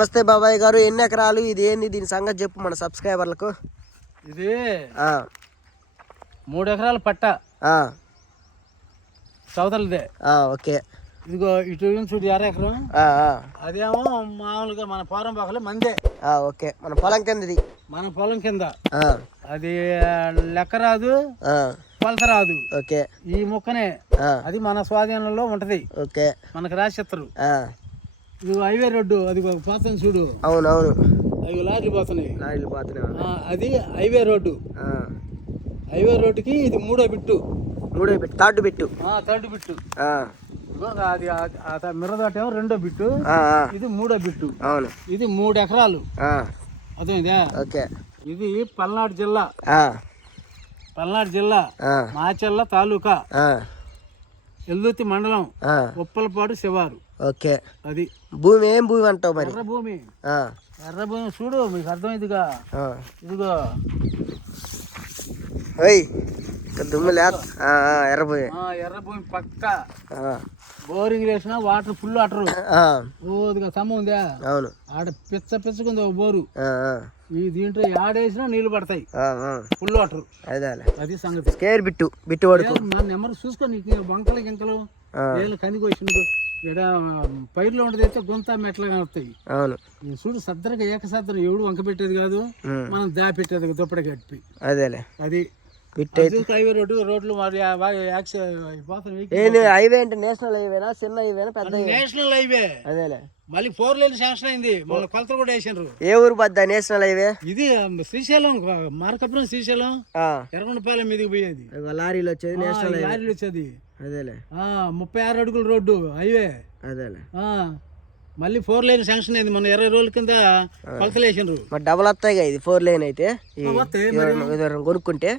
నమస్తే బాబాయ్ గారు, ఎన్ని ఎకరాలు, ఇది ఏంది, దీని సంగతి చెప్పు మన సబ్స్క్రైబర్లకు. ఇది 3 ఎకరాల పట్ట చౌదలదే. ఓకే. ఇదిగో ఇటు చూడు 1/2 ఎకరం, అదేమో మామూలుగా మన పొలం పక్కలే మందే. ఓకే, మన పొలం కిందది. మన పొలం కింద అది లెక్క రాదు, కొలత రాదు. ఓకే. ఈ మొక్కనే అది మన స్వాధీనంలో ఉంటది. ఓకే. మనకు రాసిస్తారు. ఇది హైవే రోడ్డు, అది పోతుంది చూడు. అవునవును, అవి లారీలు పోతున్నాయి. అది హైవే రోడ్డు. హైవే రోడ్డుకి ఇది మూడో బిట్టు. Third bit. అది మిర్రదాటేమో రెండో బిట్టు, ఇది మూడో బిట్టు. అవును. ఇది 3 ఎకరాలు. అర్థమైందా? ఓకే. ఇది పల్నాడు జిల్లా మాచెల్ల తాలూకా, ఎల్లుతి మండలం, ఉప్పలపాడు శివారు. ఓకే. అది భూమి ఏం భూమి అంటావు మరి? ఎర్ర భూమి చూడు, మీకు అర్థమైందిగా. ఇదిగో దుమ్ము ఎర్ర భూమి పక్క బోరింగ్ వేసిన వాటర్ ఫుల్ వాటర్. సమ్మ ఉందా? అవును. ఆడ పిచ్చకుంది ఒక బోరు. ఈ దీంట్లో ఆడేసినా నీళ్లు పడతాయి, ఫుల్ వాటర్. అది సంగతి. స్కేర్ బిట్టు వరకు నా నెంబర్ చూసుకో. నీకు వంకలు గింకలు నీళ్ళు కందికి వచ్చింది ఇక్కడ పైర్లో ఉండదు అయితే గుంత మెట్లుగా వస్తాయి. అవును. చూడు సద్దరగా ఏకసద్దరం ఎవడు వంక పెట్టేది కాదు, మనం దాపెట్టేది దుప్పటి కట్టి. అదేలే. అది హైవే రోడ్లు హైవే అంటే నేషనల్ హైవేనా, చిన్న హైవేనా, పెద్ద? National highway. అదేలే. మళ్ళీ 4 లేన్ శాంక్షన్ అయింది, మన కొలతలు కూడా వేసారు. ఏ ఊరు పద్దా నేషనల్ హైవే? ఇది శ్రీశైలం, మార్కపురం శ్రీశైలం, ఎర్రగొండపాలెం మీదకి పోయేది. లారీలు వచ్చేది, నేషనల్ లారీలు వచ్చేది. అదేలే. 36 అడుగుల రోడ్డు హైవే. అదేలే. మళ్ళీ 4 లేన్ శాంక్షన్ అయింది, మన 20 రోజుల కింద కొలతలు వేసారు. డబుల్ వస్తాయి ఇది 4 లేన్ అయితే కొనుక్కుంటే.